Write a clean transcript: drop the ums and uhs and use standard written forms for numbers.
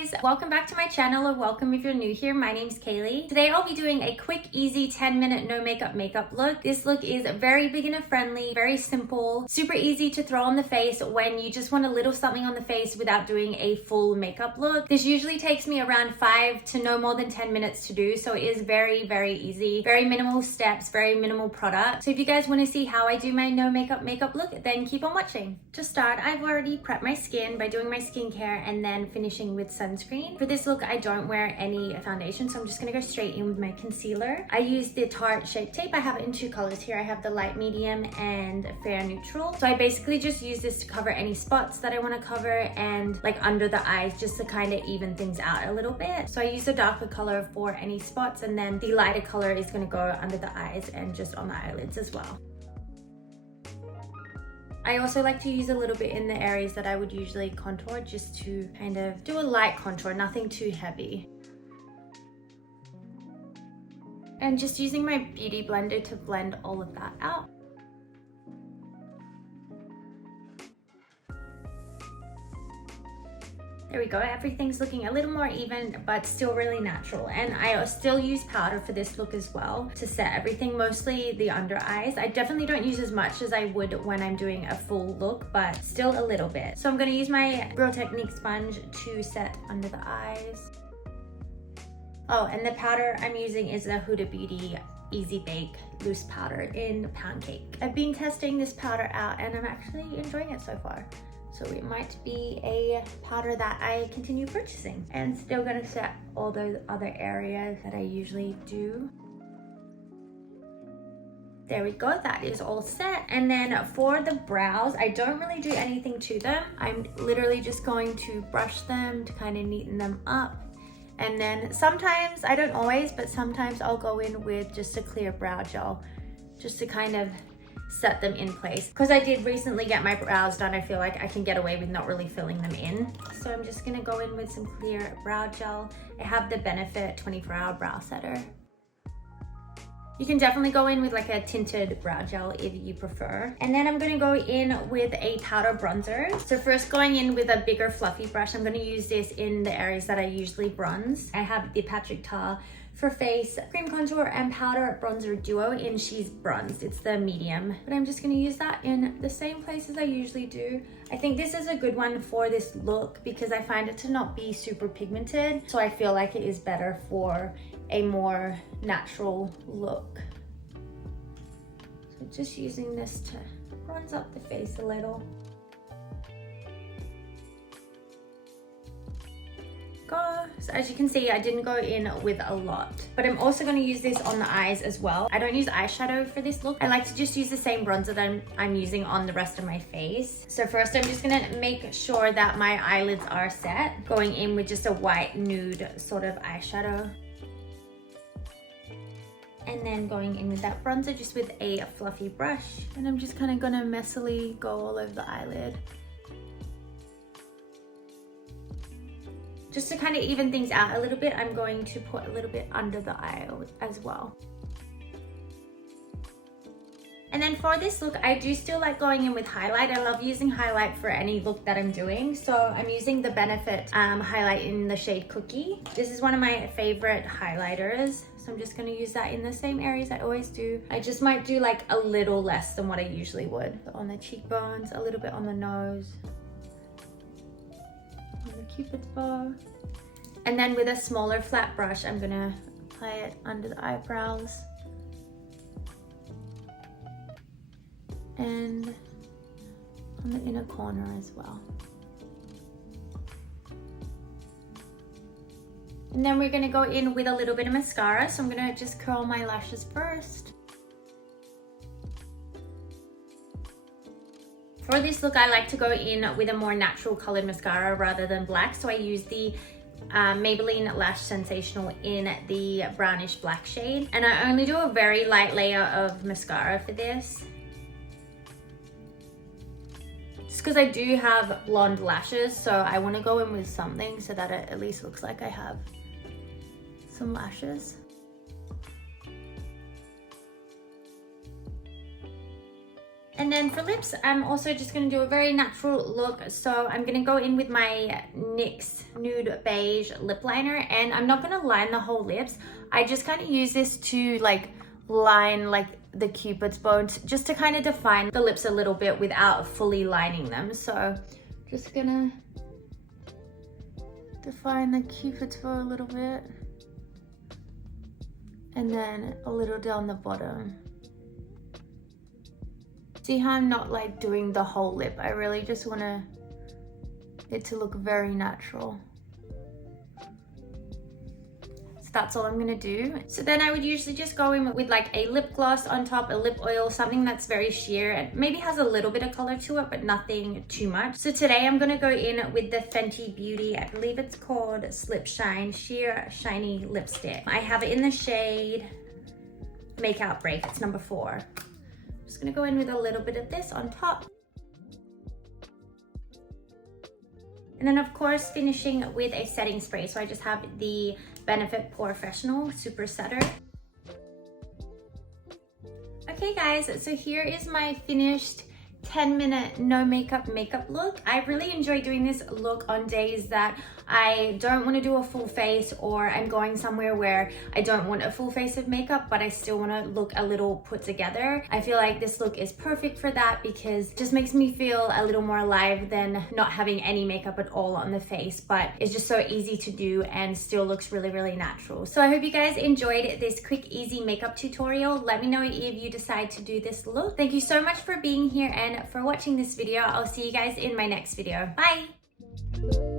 guys, welcome back to my channel, or welcome if you're new here. My name's Kaylee. Today I'll be doing a quick, easy 10-minute no makeup look. This look is very beginner friendly, very simple, super easy to throw on the face when you just want a little something on the face without doing a full makeup look. This usually takes me around 5 to no more than 10 minutes to do, so it is very easy, very minimal steps, very minimal product. So if you guys want to see how I do my no makeup look, then keep on watching. To start, I've already prepped my skin by doing my skincare and then finishing with sunscreen. For this look, I don't wear any foundation, so I'm just gonna go straight in with my concealer. I use the Tarte Shape Tape. I have it in 2 colors here. I have the light medium and fair neutral. So I basically just use this to cover any spots that I want to cover and like under the eyes, just to kind of even things out a little bit. So I use a darker color for any spots, and then the lighter color is gonna go under the eyes and just on the eyelids as well. I also like to use a little bit in the areas that I would usually contour, just to kind of do a light contour, nothing too heavy. And just using my beauty blender to blend all of that out. There we go, everything's looking a little more even, but still really natural. And I still use powder for this look as well to set everything, mostly the under eyes. I definitely don't use as much as I would when I'm doing a full look, but still a little bit. So I'm gonna use my Real Technique sponge to set under the eyes. Oh, and the powder I'm using is the Huda Beauty Easy Bake Loose Powder in Pound Cake. I've been testing this powder out and I'm actually enjoying it so far. So it might be a powder that I continue purchasing, and still gonna set all those other areas that I usually do. There we go, that is all set. And then for the brows, I don't really do anything to them. I'm literally just going to brush them to kind of neaten them up. And then sometimes, I don't always, but sometimes I'll go in with just a clear brow gel just to kind of set them in place. Because I did recently get my brows done, I feel like I can get away with not really filling them in. So I'm just gonna go in with some clear brow gel. I have the Benefit 24-hour brow setter. You can definitely go in with like a tinted brow gel if you prefer. And then I'm gonna go in with a powder bronzer. So first, going in with a bigger fluffy brush, I'm gonna use this in the areas that I usually bronze. I have the Patrick Ta for Face Cream Contour and Powder Bronzer Duo in She's Bronzed. It's the medium, but I'm just gonna use that in the same places I usually do. I think this is a good one for this look because I find it to not be super pigmented, so I feel like it is better for a more natural look. So just using this to bronze up the face a little. So as you can see, I didn't go in with a lot, but I'm also going to use this on the eyes as well. I don't use eyeshadow for this look. I like to just use the same bronzer that I'm using on the rest of my face. So first, I'm just going to make sure that my eyelids are set, going in with just a white nude sort of eyeshadow. And then going in with that bronzer just with a fluffy brush. And I'm just kind of going to messily go all over the eyelid, just to kind of even things out a little bit. I'm going to put a little bit under the eye as well. And then for this look, I do still like going in with highlight. I love using highlight for any look that I'm doing. So I'm using the Benefit highlight in the shade Cookie. This is one of my favorite highlighters. So I'm just gonna use that in the same areas I always do. I just might do like a little less than what I usually would. So on the cheekbones, a little bit on the nose, on the Cupid's bow. And then with a smaller flat brush, I'm gonna apply it under the eyebrows and on the inner corner as well. And then we're gonna go in with a little bit of mascara. So I'm gonna just curl my lashes first. For this look, I like to go in with a more natural colored mascara rather than black. So I use the Maybelline Lash Sensational in the brownish black shade. And I only do a very light layer of mascara for this, just because I do have blonde lashes. So I want to go in with something so that it at least looks like I have some lashes. And then for lips, I'm also just going to do a very natural look. So I'm going to go in with my NYX Nude Beige Lip Liner. And I'm not going to line the whole lips. I just kind of use this to like line like the cupid's bones, just to kind of define the lips a little bit without fully lining them. So just going to define the cupid's bow a little bit. And then a little down the bottom. See how I'm not like doing the whole lip? I really just want it to look very natural. So that's all I'm gonna do. So then I would usually just go in with like a lip gloss on top, a lip oil, something that's very sheer and maybe has a little bit of color to it, but nothing too much. So today I'm gonna go in with the Fenty Beauty, I believe it's called Slip Shine Sheer Shiny Lipstick. I have it in the shade Make Out Break, it's number 4. Just gonna go in with a little bit of this on top. And then of course finishing with a setting spray. So I just have the Benefit Professional Super Setter. Okay guys, so here is my finished 10-minute no makeup look. I really enjoy doing this look on days that I don't want to do a full face, or I'm going somewhere where I don't want a full face of makeup but I still want to look a little put together. I feel like this look is perfect for that because it just makes me feel a little more alive than not having any makeup at all on the face, but it's just so easy to do and still looks really, really natural. So I hope you guys enjoyed this quick, easy makeup tutorial. Let me know if you decide to do this look. Thank you so much for being here and for watching this video. I'll see you guys in my next video. Bye!